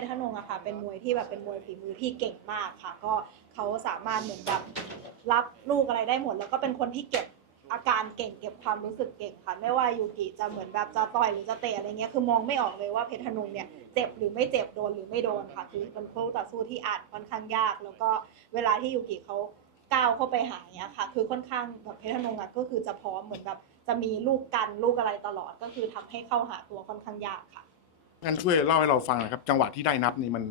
ชรธนงอะค่ะเป็นมวยที่แบบเป็นมวยฝีมือที่เก่งมากค่ะ ก็เขาสามารถเหมือนแบบรับลูกอะไรได้หมด แล้วก็เป็นคนที่เก็บอาการเก่งเก็บความรู้สึกเก่งค่ะ ไม่ว่ายูกิจะเหมือนแบบจะต่อยหรือจะเตะอะไรเงี้ยคือมองไม่ออกเลยว่าเพชรธนงเนี่ยเจ็บหรือไม่เจ็บโดนหรือไม่โดนค่ะ คือเป็นคู่ต่อสู้ที่อานค่อนข้างยาก แล้วก็เวลาที่ยูกิเขาก้าวเข้าไปหาเนี้ยค่ะ คือค่อนข้างแบบเพชรธนงอะก็คือจะพร้อมเหมือนแบบจะมีลูกกันลูกอะไรตลอดก็คือทำให้เข้าหาตัวค่อนข้างยากค่ะ งั้นช่วยเล่าให้เราฟังหนะครับ จังหวะที่ได้นับนี่มัน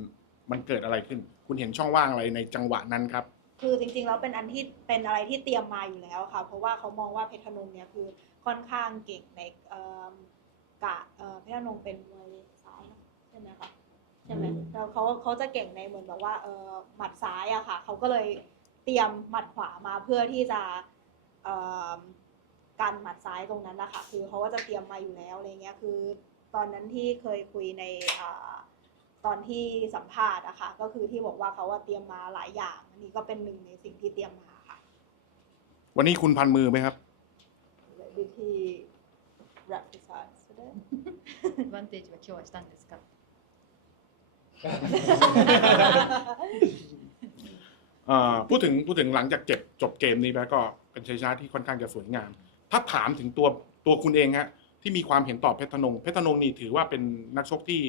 มันเกิดอะไรขึ้น คุณเห็นช่องว่างอะไรในจังหวะนั้นครับ คือจริงๆแล้วเป็นอันที่เป็นอะไรที่เตรียมมาอยู่แล้วค่ะ เพราะว่าเขามองว่าเพชรธนงเนี่ยคือค่อนข้างเก่งในเอ่อกะเอ่อเพชรธนงเป็นมวยซ้ายเนอะใช่ไหมคะใช่ไหมแล้วเขาเขาจะเก่งในเหมือนแบบว่าเออหมัดซ้ายอะค่ะเขาก็เลยเตรียมหมัดขวามาเพื่อที่จะเอ่อกันหมัดซ้ายตรงนั้นนะคะคือเขาก็จะเตรียมมาอยู่แล้วอะไรเงี้ยคือ ตอนนั้นที่เคยคุยในอ่า ตอนที่สัมภาษณ์อะค่ะก็คือที่บอกว่าเขาว่าเตรียมมาหลายอย่าง อันนี้ก็เป็นหนึ่งในสิ่งที่เตรียมมาค่ะ วันนี้คุณพันมือไหมครับ วิธี rap this hard アドバンテージは今日はしたんですか เอ่อพูดถึงพูดถึงหลังจากเจ็บจบเกมนี้แล้วก็เป็นชัยชนะที่ค่อนข้างจะสวยงาม ถ้าถามถึงตัวตัวคุณเองฮะ ที่มีความเห็นต่อเพชรธนงเพชรธนงนี่ถือว่าเป็นนักชกที่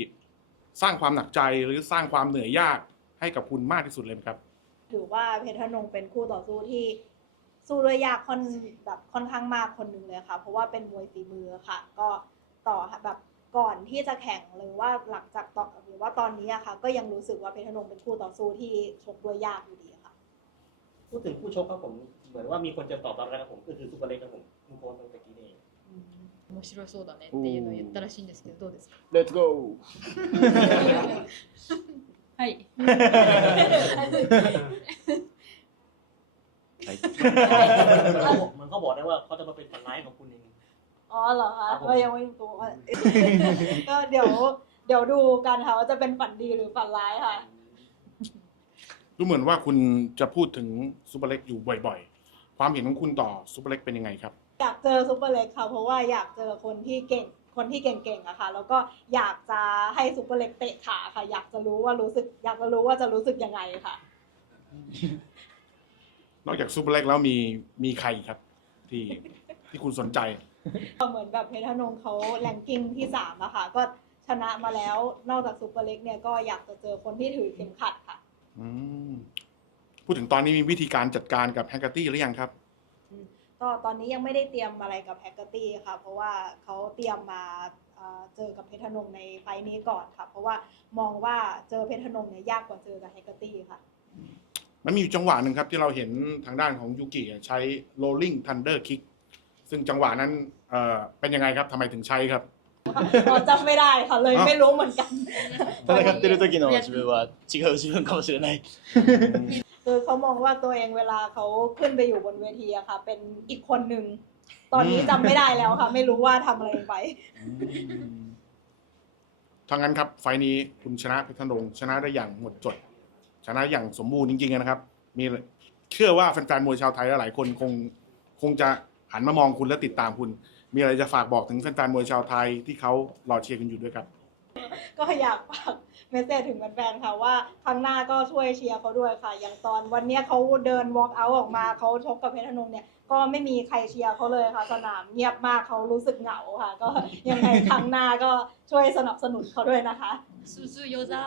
สร้างความหนักใจหรือสร้างความเหนื่อยยากให้กับคุณมากที่สุดเลยไหมครับ ถือว่าเพชรธนงเป็นคู่ต่อสู้ที่สู้ด้วยยากค่อนแบบค่อนข้างมากคนหนึ่งเลยค่ะ เพราะว่าเป็นมวยฝีมือค่ะ ก็ต่อแบบก่อนที่จะแข่งหรือว่าหลังจากตอนหรือว่าตอนนี้อะค่ะ ก็ยังรู้สึกว่าเพชรธนงเป็นคู่ต่อสู้ที่ชกด้วยยากอยู่ดีค่ะ พูดถึงผู้ชกครับผม เหมือนว่ามีคนจะตอบรับแล้วครับผมก็คือซุปเปอร์เล็กครับผมคุณโพสต์เมื่อกี้นี่เอง 面白そうだねっていうのを言ったらしいんですけどどうですか Let's go! はい เขาบอกเหมือนเขาบอกนะว่าเขาจะมาเป็นฝันร้ายของคุณเอง อ๋อเหรอคะ ครับผม ก็ยังไม่รู้ตัวว่า ก็เดี๋ยวเดี๋ยวดูกันค่ะว่าจะเป็นฝันดีหรือฝันร้ายค่ะ ดูเหมือนว่าคุณจะพูดถึงซูเปอร์เล็กอยู่บ่อยๆ ความเห็นของคุณต่อซูเปอร์เล็กเป็นยังไงครับ อยากเจอซุปเปอร์เล็กค่ะ เพราะว่าอยากเจอคนที่เก่งคนที่เก่งๆอะค่ะ แล้วก็อยากจะให้ซุปเปอร์เล็กเตะขาค่ะ อยากจะรู้ว่ารู้สึก อยากจะรู้ว่าจะรู้สึกยังไงค่ะ นอกจากซูเปอร์เล็กแล้วมีมีใครอีกครับ ที่ที่คุณสนใจก็เหมือนแบบเพชรธนงเขาแรงกิ้งที่สามอะค่ะ ก็ชนะมาแล้วนอกจากซุปเปอร์เล็กเนี่ยก็อยากจะเจอคนที่ถือเข็มขัดค่ะอืมพูดถึงตอนนี้มีวิธีการจัดการกับแฮกเกอร์ตี้หรือยังครับ ก็ตอนนี้ยังไม่ได้เตรียมอะไรกับแฮกเกอร์ตี้ค่ะ เพราะว่าเขาเตรียมมาเจอกับเพชรนงในไฟล์นี้ก่อนค่ะ เพราะว่ามองว่าเจอเพชรนงเนี่ยยากกว่าเจอกับแฮกเกอร์ตี้ค่ะ มันมีอยู่จังหวะหนึ่งครับที่เราเห็นทางด้านของยูกิใช้ rolling thunder kick ซึ่งจังหวะนั้นเเป็นยังไงครับทำไมถึงใช้ครับ อ๋อจำไม่ได้ค่ะเลยไม่รู้เหมือนกัน 戦ってる時の自分は違う自分かもしれない。 คือเขามองว่าตัวเองเวลาเขาขึ้นไปอยู่บนเวทีอะค่ะ เป็นอีกคนหนึ่งตอนนี้จำไม่ได้แล้วค่ะ ไม่รู้ว่าทำอะไรไป ทางนั้นครับ ไฟล์นี้คุณชนะเพชรธนงชนะได้อย่างหมดจด ชนะอย่างสมบูรณ์จริงๆนะครับ มีเชื่อว่าแฟนๆมวยชาวไทยหลายคนคงคงจะหันมามองคุณและติดตามคุณ มีอะไรจะฝากบอกถึงแฟนๆมวยชาวไทยที่เขารอเชียร์กันอยู่ด้วยครับ ก็อยากฝากเมสเซจถึงแฟนๆค่ะว่าครั้งหน้าก็ช่วยเชียร์เขาด้วยค่ะ อย่างตอนวันเนี้ยเขาเดิน walk out ออกมาเขาชกกับเพชรธนงเนี่ยก็ไม่มีใครเชียร์เขาเลยค่ะ สนามเงียบมากเขารู้สึกเหงาค่ะ ก็ยังไงครั้งหน้าก็ช่วยสนับสนุนเขาด้วยนะคะ สู้ๆよざ